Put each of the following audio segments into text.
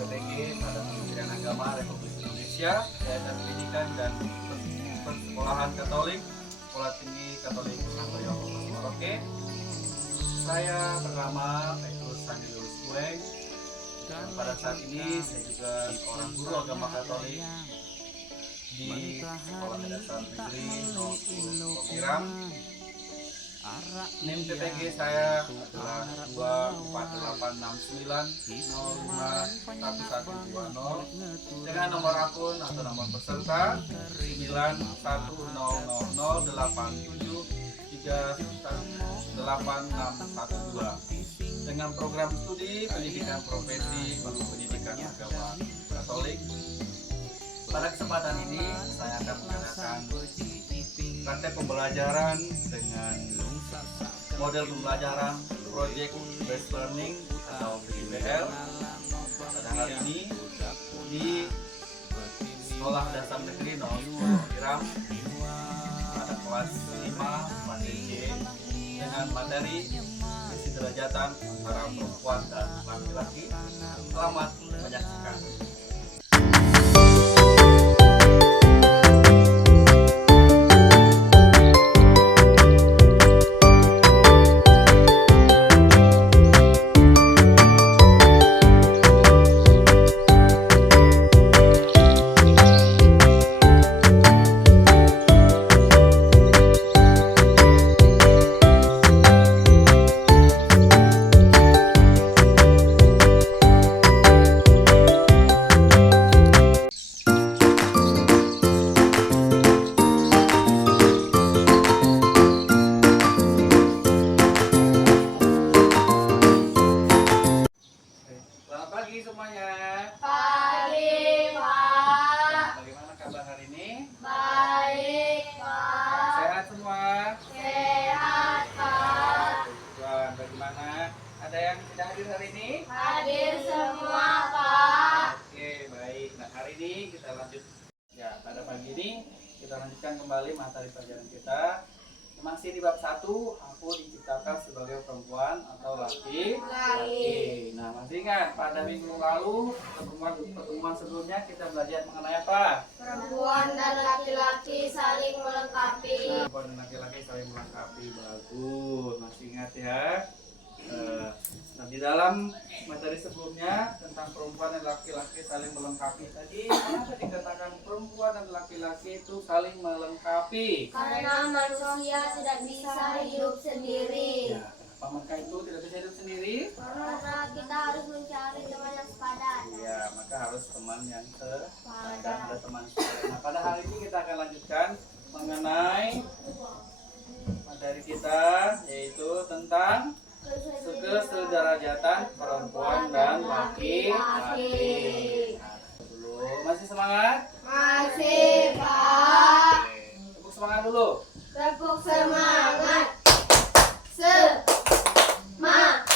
PPG pada Kementerian Agama Republik Indonesia, Yayasan Pendidikan dan Persekolahan Katolik, Sekolah Tinggi Katolik Santoyo Merauke. Saya bernama Petrus Sandius Bueng. Dan pada saat ini saya juga seorang guru agama Katolik di Sekolah Dasar Negeri 010 Pemirang. NIM PPG saya adalah 24869051120 dengan nomor akun atau nomor peserta 910087318612 dengan program studi pendidikan profesi bagi pendidikan agama Katolik. Pada kesempatan ini saya akan mengadakan praktek pembelajaran dengan model pembelajaran Project Based Learning atau PBL. Pada hari ini di Sekolah Dasar Negeri 010 Iram pada kelas 5 PADG dengan materi isi derajatan antara perempuan dan laki-laki. Selamat menyaksikan. Semuanya. Pagi, Pak. Bagaimana kabar hari ini? Baik, Pak. Sehat semua? Sehat, Pak. Tuhan, bagaimana? Ada yang tidak hadir hari ini? Hadir semua, Pak. Oke, baik. Nah, hari ini kita lanjut. Ya, pada pagi ini kita lanjutkan kembali materi pelajaran kita. Masih di bab 1, aku diciptakan sebagai perempuan atau laki-laki. Nah, masih ingat pada minggu lalu pertemuan sebelumnya kita belajar mengenai apa? Perempuan dan laki-laki saling melengkapi. Perempuan dan laki-laki saling melengkapi. Bagus, masih ingat ya? Nah, di dalam materi sebelumnya tentang perempuan dan laki-laki saling melengkapi tadi, kenapa dikatakan perempuan dan laki-laki itu saling melengkapi? Karena manusia tidak bisa hidup sendiri. Ya, kenapa mereka itu tidak bisa hidup sendiri? Karena kita harus mencari teman yang sepadan. Ya, maka harus teman yang sepadan, ada teman sepadan. Nah, pada hari ini kita akan lanjutkan mengenai materi kita, yaitu tentang kesederajatan perempuan dan laki-laki. Nah, dulu masih semangat? Masih, Pak. Tepuk semangat dulu. Tepuk semangat. Semangat.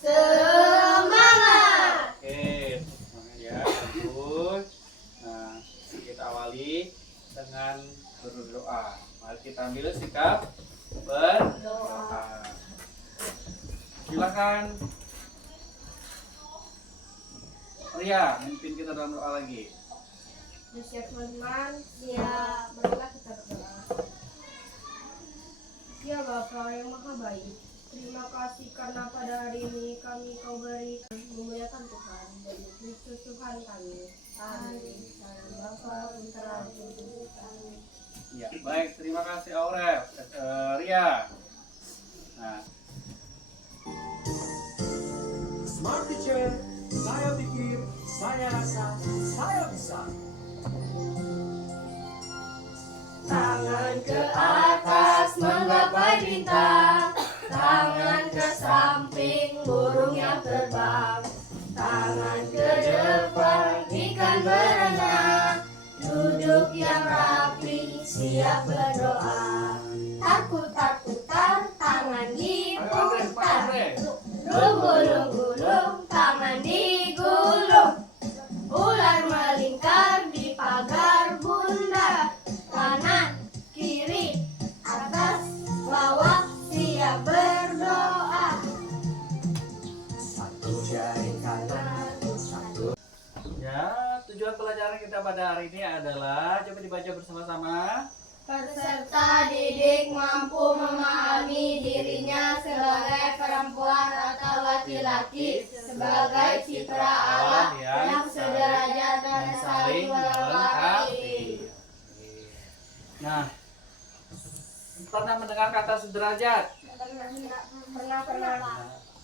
Semangat. Oke, semangat ya, bagus. Nah, kita awali dengan berdoa. Mari kita ambil sikap berdoa. Silakan Ria, memimpin kita dalam doa lagi. Siap teman-teman, siap. Marilah kita berdoa. Ya Bapa yang Maha Baik, terima kasih karena pada hari ini kau beri memuliakan Tuhan dan Kristus Tuhan kami. Amin. Salam Bapa putra dan Roh Kudus. Ya, baik, terima kasih Aurel, Ria. Nah, Smart Teacher, saya pikir, saya rasa, saya bisa. Tangan ke atas menggapai bintang, tangan ke samping burung yang terbang, tangan ke depan ikan berenang, duduk yang rapi siap berdoa. Takut-takutan tangan diputar, gulung-gulung tangan digulung, ular melingkar di pagar bunda, kanan kiri atas bawah siap berdoa. Satu jari kanan, pada hari ini adalah, coba dibaca bersama-sama. Peserta didik mampu memahami dirinya sebagai perempuan atau laki-laki sebagai citra Allah yang sederajat dan saling melengkapi. Nah, pernah mendengar kata sederajat?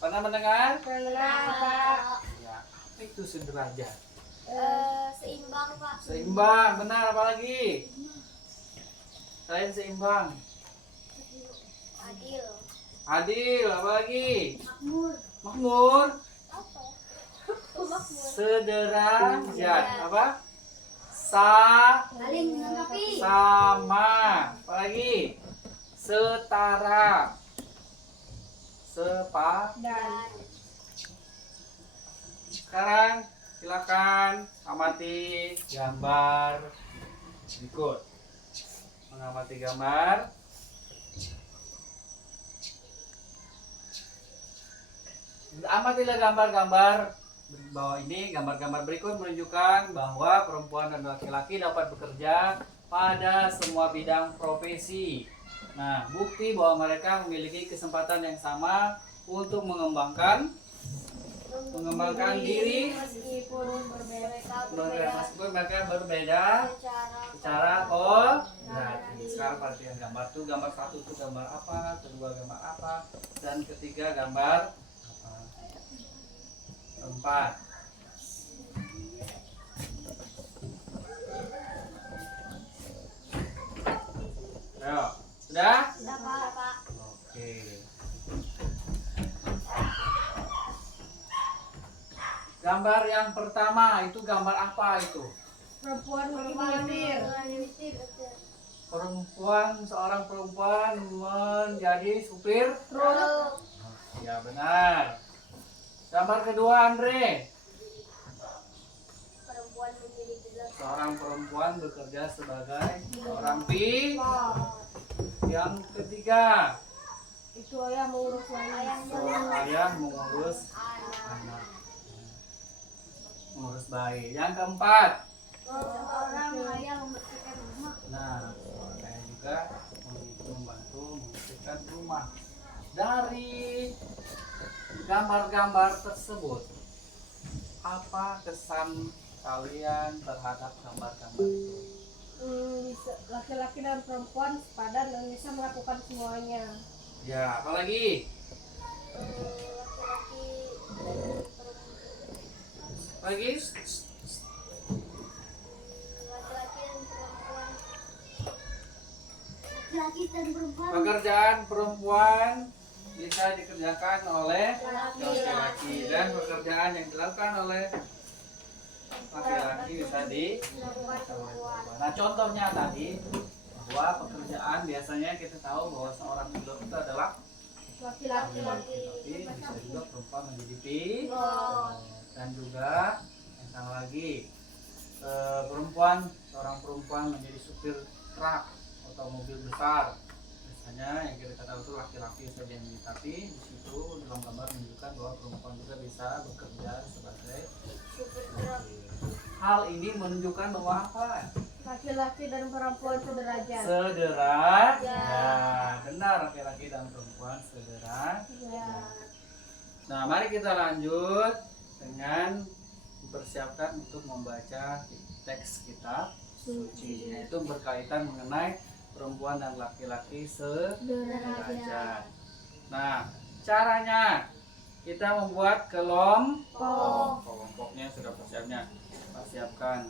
Pernah mendengar? Pak. Ya, apa itu sederajat? Seimbang, Pak. Seimbang, benar. Apa lagi? Selain seimbang, Adil. adil. Apa lagi? Makmur. Makmur. Apa? Makmur. Sederajat. Apa? Saling melengkapi. Sama. Apa lagi? Setara. Dan Sekarang silakan amati gambar berikut. Mengamati gambar. Amatilah gambar-gambar bahwa ini gambar-gambar berikut menunjukkan bahwa perempuan dan laki-laki dapat bekerja pada semua bidang profesi. Nah, bukti bahwa mereka memiliki kesempatan yang sama untuk mengembangkan diri meskipun berbeda meskipun mereka berbeda secara berarti. Sekarang perhatian gambar tuh, gambar satu itu gambar apa, kedua gambar apa, dan ketiga gambar apa. Keempat. Ayo, sudah? Sudah, Pak. Oke. Gambar yang pertama itu gambar apa itu? Perempuan menyetir. Seorang perempuan menjadi supir Truk. ya, benar. Gambar kedua, Andre. Perempuan menjadi gelap. Seorang perempuan bekerja sebagai seorang pilot. Yang ketiga, Itu ayah mengurus ayam. seorang ayah mengurus anak, mengurus bayi. Yang keempat, Seorang ayah membersihkan rumah. nah, seorang ayah juga membantu membersihkan rumah. Dari gambar-gambar tersebut, apa kesan kalian terhadap gambar-gambar itu? Laki-laki dan perempuan sepadan dan bisa melakukan semuanya. Ya, apalagi? Lagi? Laki-laki dan perempuan. Pekerjaan perempuan bisa dikerjakan oleh laki-laki, dan pekerjaan yang dilakukan oleh laki-laki bisa dilakukan oleh perempuan. Nah, contohnya tadi bahwa pekerjaan biasanya kita tahu bahwa seorang pilot itu adalah Laki-laki. laki-laki, tapi bisa juga perempuan menjadi pilot. Dan juga yang sama lagi, seorang perempuan menjadi supir truk atau mobil besar. Biasanya yang kita tahu itu laki-laki saja yang menjadi, tapi di situ dalam gambar menunjukkan bahwa perempuan juga bisa bekerja sebagai supir truk. Hal ini menunjukkan bahwa apa? Laki-laki dan perempuan sederajat. Sederajat. Ya, benar, laki-laki dan perempuan sederajat. Ya. Nah, mari kita lanjut dengan mempersiapkan untuk membaca teks kitab suci, yaitu berkaitan mengenai perempuan dan laki-laki sederajat. Nah, caranya kita membuat kelompoknya sudah persiapkan.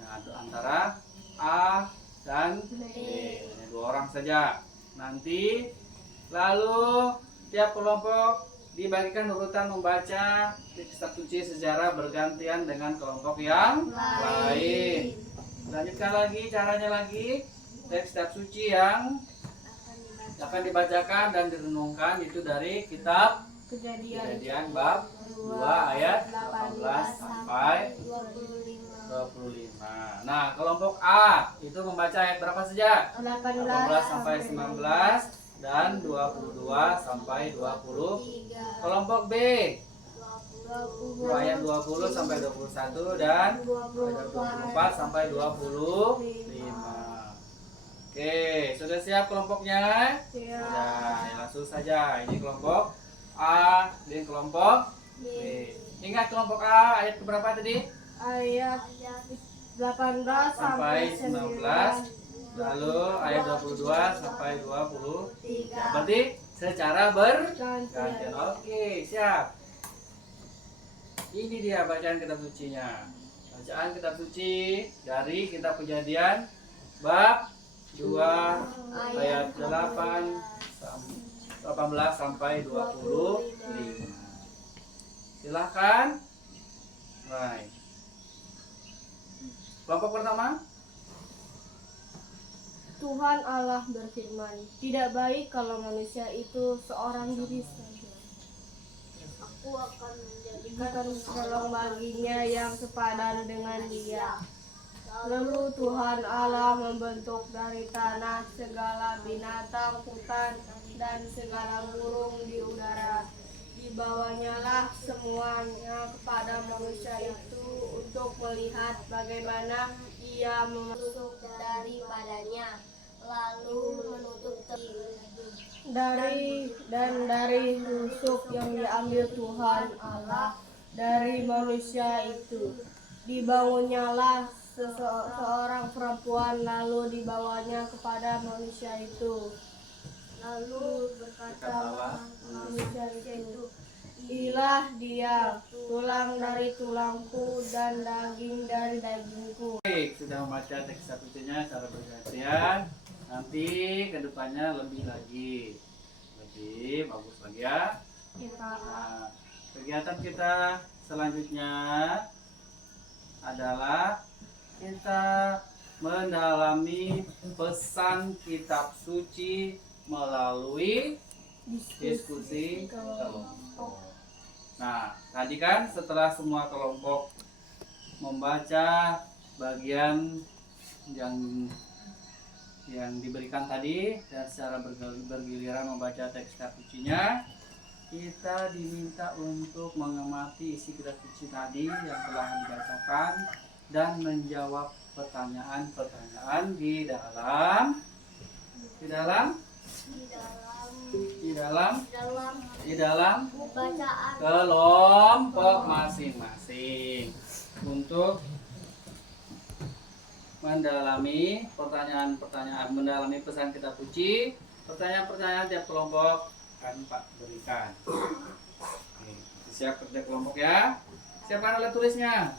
Nah, antara A dan B, hanya 2 orang saja. Nanti lalu tiap kelompok dibagikan urutan membaca kitab suci secara bergantian dengan kelompok yang lain. Lanjutkan lagi caranya lagi. Teks kitab suci yang akan dibacakan dan direnungkan itu dari kitab Kejadian bab 2 ayat 18 sampai 25. Nah, kelompok A itu membaca ayat berapa saja? 18 sampai 19 dan 22 sampai 20. Kelompok B ayat 20 sampai 21 dan ayat 24 sampai 25. Oke, sudah siap kelompoknya? Siap. Ya, langsung saja. Ini kelompok A dan kelompok B. Ingat kelompok A ayat berapa tadi? Ayat 18 Sampai 19. Lalu ayat 22 sampai 23. Berarti secara bergantian. Oke, siap. Ini dia bacaan kitab sucinya. Bacaan kitab suci dari kitab Kejadian bab 2 ayat 18 sampai 25. Silahkan. Baik. Kelompok pertama. Tuhan Allah berfirman, tidak baik kalau manusia itu seorang diri saja. Aku akan menjadikan tolong baginya yang sepadan dengan dia. Lalu Tuhan Allah membentuk dari tanah segala binatang hutan dan segala burung di udara. Dibawanya lah semuanya kepada manusia itu untuk melihat bagaimana ia masuk daripadanya, lalu menutup dari rusuk yang diambil Tuhan Allah dari manusia itu. Dibangunnyalah seorang perempuan, lalu dibawanya kepada manusia itu. Lalu berkatalah manusia itu, inilah dia, tulang dari tulangku dan daging dari dagingku. Baik, sudah membaca teks satunya secara bergantian. Nanti kedepannya lebih bagus lagi ya. Nah, kegiatan kita selanjutnya adalah kita mendalami pesan kitab suci melalui diskusi kelompok. Nah, tadi kan setelah semua kelompok membaca bagian yang diberikan tadi dan secara bergiliran membaca teks kitab sucinya, kita diminta untuk mengamati isi kitab suci tadi yang telah dibacakan dan menjawab pertanyaan-pertanyaan di dalam Bacaan kelompok masing-masing untuk mendalami mendalami pesan kitab suci. Pertanyaan-pertanyaan tiap kelompok akan Pak berikan. Oke, siap kerja kelompok ya. Siapkan alat tulisnya.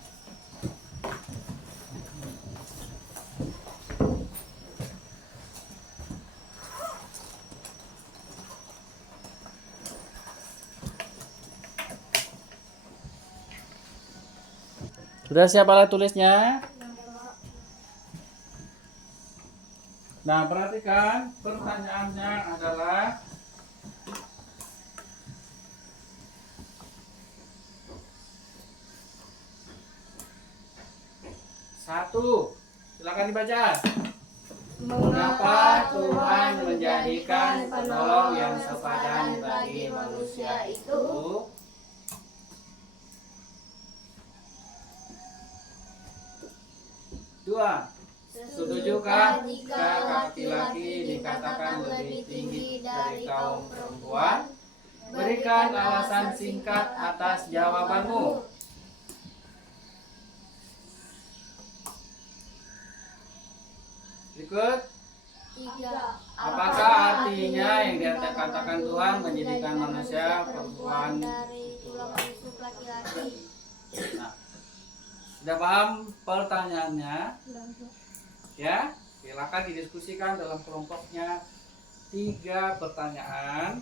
Sudah siap alat tulisnya? Nah, perhatikan pertanyaannya adalah satu. Silakan dibaca. Mengapa Tuhan menjadikan penolong yang sepadan bagi manusia itu? Dua. Setujukah jika laki-laki dikatakan lebih tinggi dari kaum perempuan? Berikan alasan singkat atas jawabanmu. Berikut. Apakah artinya yang dikatakan Tuhan menjadikan manusia perempuan dari tulang rusuk laki-laki? Nah, sudah paham pertanyaannya? Ya, silakan didiskusikan dalam kelompoknya. 3 pertanyaan.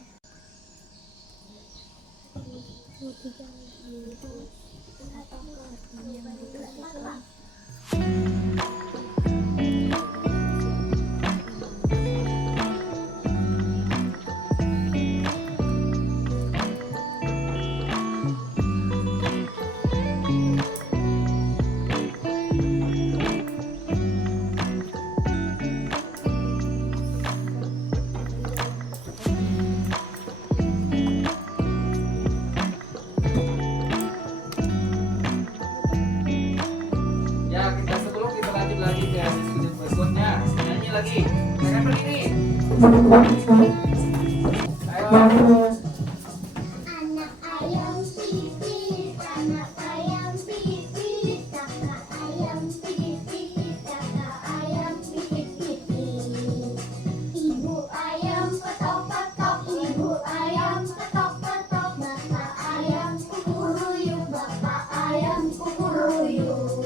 Ayo. Anak ayam pipit, anak ayam pipit, kakak ayam pipit, kakak ayam pipit. Ibu ayam petok-petok, ibu ayam petok-petok, bapak ayam kukuruyuk, bapak ayam kukuruyuk.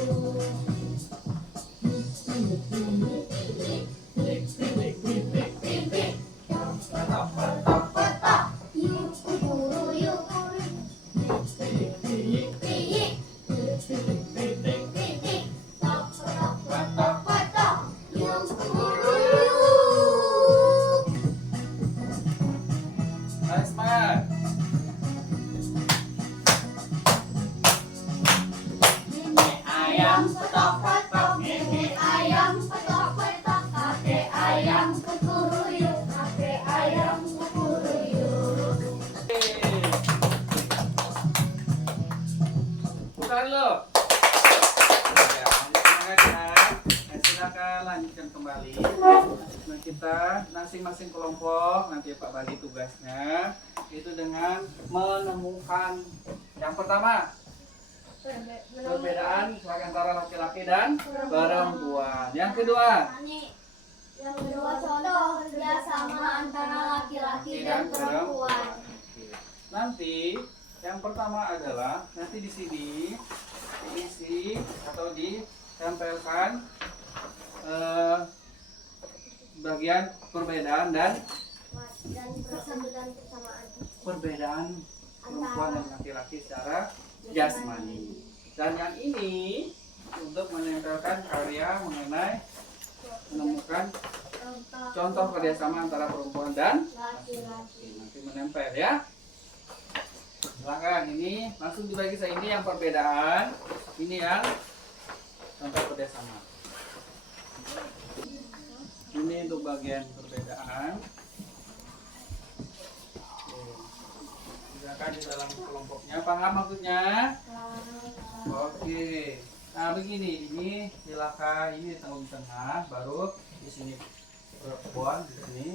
Petok-petok, yuk kukuruyuk. Tiik, titik, tok, petok, petok, petok, yuk kukuruyuk. Ayo semangat. Nenek ayam petok-petok, nenek ayam petok-petok, kakek ayam kukuruyuk, kakek ayam kukuruyuk. Bukan lo. Ya, semangat ya. Dan silakan lanjutkan kembali. Nah, kita masing-masing kelompok nanti Pak bagi tugasnya itu dengan menemukan yang pertama perbedaan antara laki-laki dan perempuan. Yang kedua, Yang kedua, contoh kerjasama antara laki-laki dan perempuan. nanti yang pertama adalah nanti di sini diisi atau ditempelkan bagian perbedaan dan Persamaan. perbedaan perempuan dan laki-laki secara jasmani. Dan yang ini untuk menempelkan karya mengenai menemukan contoh kerjasama antara perempuan dan Laki-laki. nanti menempel ya. Silakan ini langsung dibagi saya ini yang perbedaan, ini yang contoh kerjasama. Ini untuk bagian perbedaan. Oke. Silakan di dalam kelompoknya paham maksudnya? Oke. Nah begini, ini silakan ini di tengah, baru di sini perempuan, di sini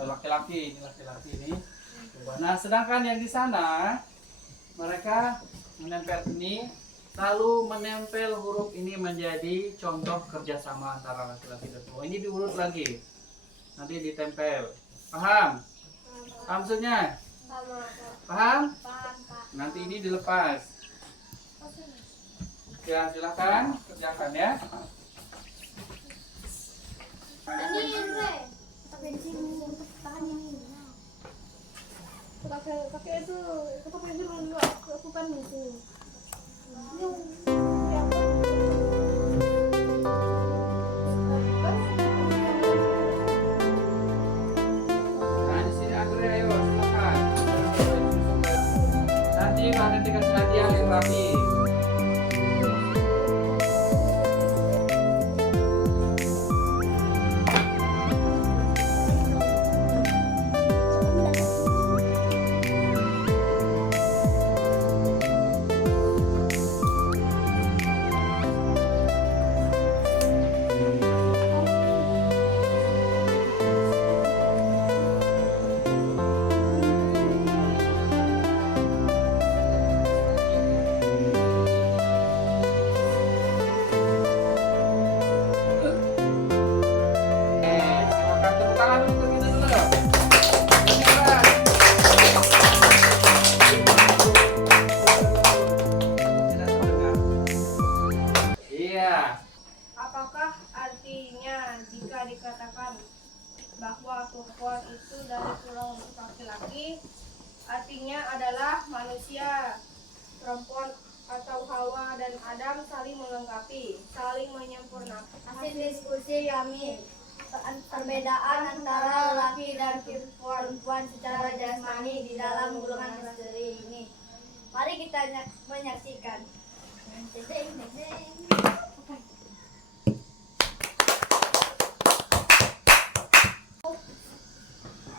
laki-laki, ini laki-laki ini. Nah sedangkan yang di sana mereka menempel ini lalu menempel huruf ini menjadi contoh kerjasama antara laki-laki dan perempuan. Ini diurut lagi, nanti ditempel. Paham? Paham maksudnya? Paham? Nanti ini dilepas. Ya silakan kerjakan ya. Kakek itu dulu aku kan itu. Nah di sini akhirnya ayo silakan. Nanti kalian dikasih hadiah yang rapi. Silakan tepuk tangan untuk kita dulu. Tidak terdengar. Iya. Apakah artinya jika dikatakan bahwa perempuan itu dari tulang rusuk laki-laki, artinya adalah manusia, perempuan atau Hawa dan Adam saling melengkapi, saling menyempurnakan. Hasil diskusi kami perbedaan antara laki dan perempuan secara jasmani di dalam golongan misteri ini. Mari kita menyaksikan.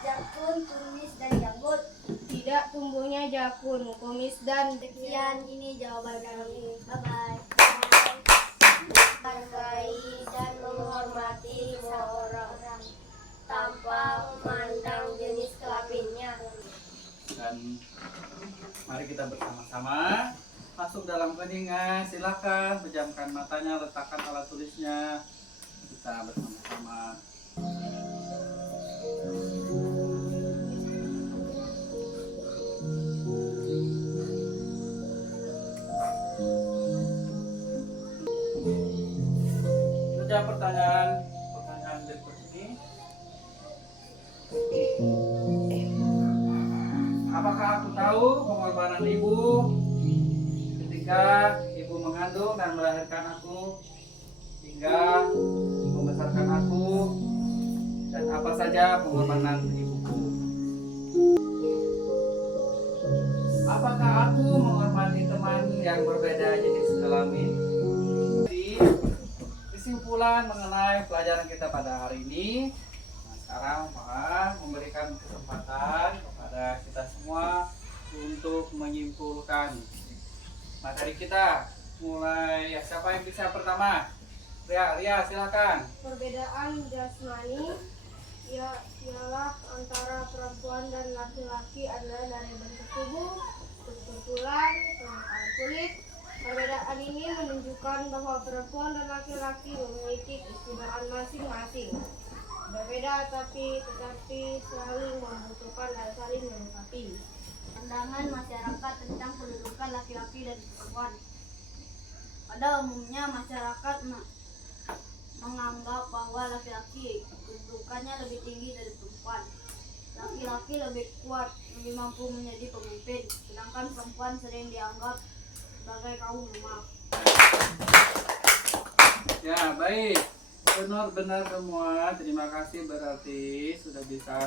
Jakun, kumis, dan janggut. Tidak tumbuhnya jakun, kumis dan Sekian ini jawaban kami. Bye bye. menghargai dan menghormati semua orang tanpa memandang jenis kelaminnya. Dan mari kita bersama-sama masuk dalam keningan. Silakan pejamkan matanya, letakkan alat tulisnya. Kita bersama-sama. Saja pertanyaan berikut ini. Apakah aku tahu pengorbanan ibu ketika ibu mengandung dan melahirkan aku hingga membesarkan aku, dan apa saja pengorbanan ibuku? Apakah aku menghormati teman yang berbeda jenis kelamin? Jadi, kesimpulan mengenai pelajaran kita pada hari ini. Nah, sekarang memberikan kesempatan kepada kita semua untuk menyimpulkan materi kita. Mulai, siapa yang bisa pertama? Ria silakan. Perbedaan jasmani ialah antara perempuan dan laki-laki adalah dari bentuk tubuh, struktur tulang, permukaan kulit. Perbedaan ini menunjukkan bahwa perempuan dan laki-laki memiliki keistimewaan masing-masing. Berbeda tetapi saling membutuhkan dan saling melengkapi. Pandangan masyarakat tentang kedudukan laki-laki dan perempuan. Pada umumnya masyarakat menganggap bahwa laki-laki kedudukannya lebih tinggi dari perempuan. Laki-laki lebih kuat, lebih mampu menjadi pemimpin, sedangkan perempuan sering dianggap sebagai kaum lemah. Ya, baik. Benar-benar semua. Terima kasih, berarti sudah bisa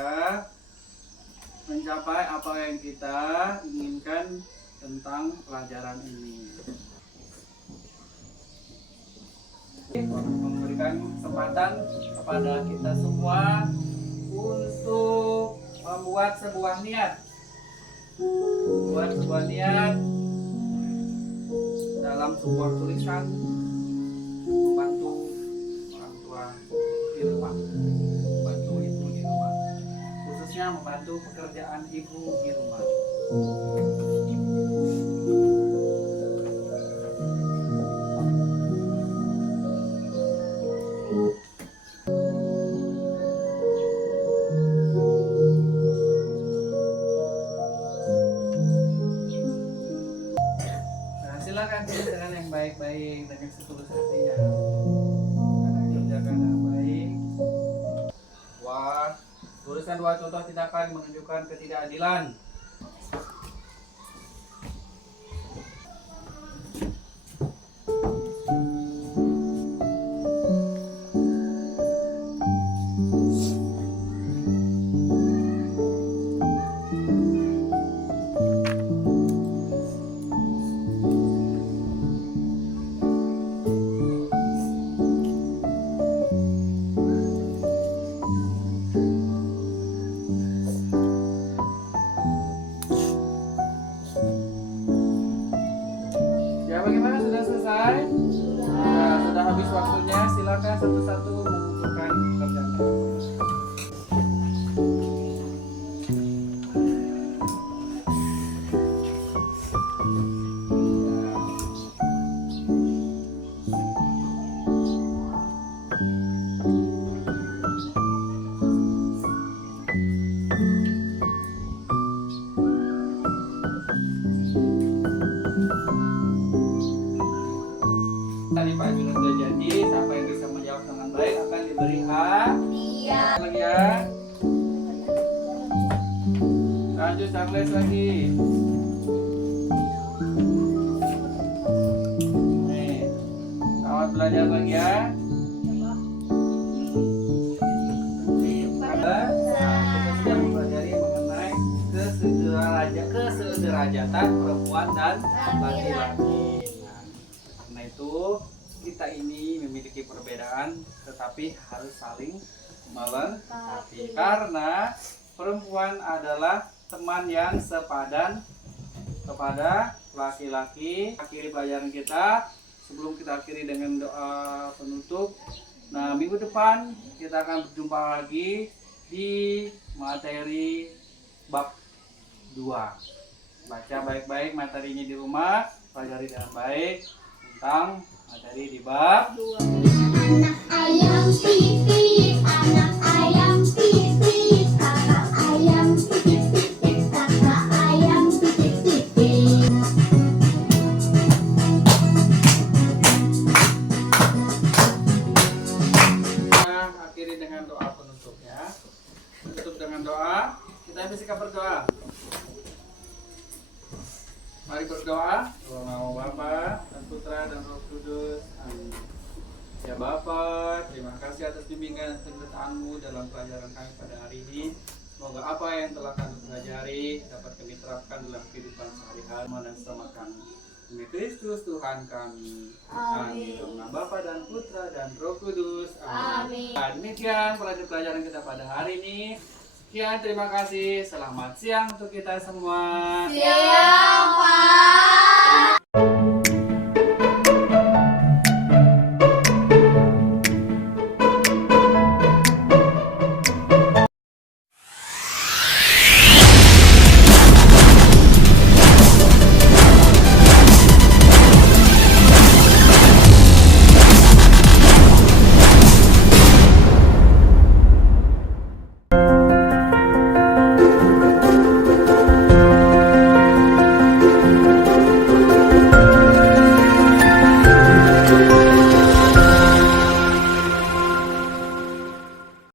mencapai apa yang kita inginkan tentang pelajaran ini. Memberikan kesempatan kepada kita semua untuk membuat sebuah niat. Buat sebuah niat dalam sebuah tulisan membantu orang tua di rumah, membantu ibu di rumah, khususnya membantu pekerjaan ibu di rumah. Silakan tulis dengan yang baik-baik dan yang setulus hatinya. Karena kerjakan dengan baik. Tulisan dua contoh tindakan menunjukkan ketidakadilan. Ya, bagaimana, sudah selesai? Sudah habis waktunya. Silakan satu-satu mengumpulkan pekerjaan. Tadi Pak Jun sudah janji, siapa yang bisa menjawab dengan baik akan diberi hadiah. Lagi ya. Lanjut Charles lagi. Nih, selamat belajar lagi ya. Kita sudah mempelajari mengenai kesederajatan perempuan dan laki-laki. Karena itu kita ini memiliki perbedaan tetapi harus saling melengkapi, karena perempuan adalah teman yang sepadan kepada laki-laki. Akhiri pelajaran kita, sebelum kita akhiri dengan doa penutup. Nah, minggu depan kita akan berjumpa lagi di materi bab 2. Baca baik-baik materinya di rumah, pelajari dengan baik tentang materi di bab 2. Anak ayam pipit, anak ayam pipit, kakak ayam pipit pipit, kakak ayam pipit pipit. Kita akhiri dengan doa penutup ya. Tutup dengan doa. Kita bersikap berdoa. Mari berdoa. Dalam nama Bapa dan Putra dan Roh Kudus. Amin. Ya Bapa, terima kasih atas bimbingan dan penyertaan-Mu dalam pelajaran kami pada hari ini. Semoga apa yang telah kami pelajari dapat kami terapkan dalam kehidupan sehari-hari dan sama kami. Demi Kristus Tuhan kami. Amin. Dalam nama Bapa dan Putra dan Roh Kudus. Amin. Nah, demikian pelajaran kita pada hari ini. Sekian, terima kasih. Selamat siang untuk kita semua. Siang, Pak.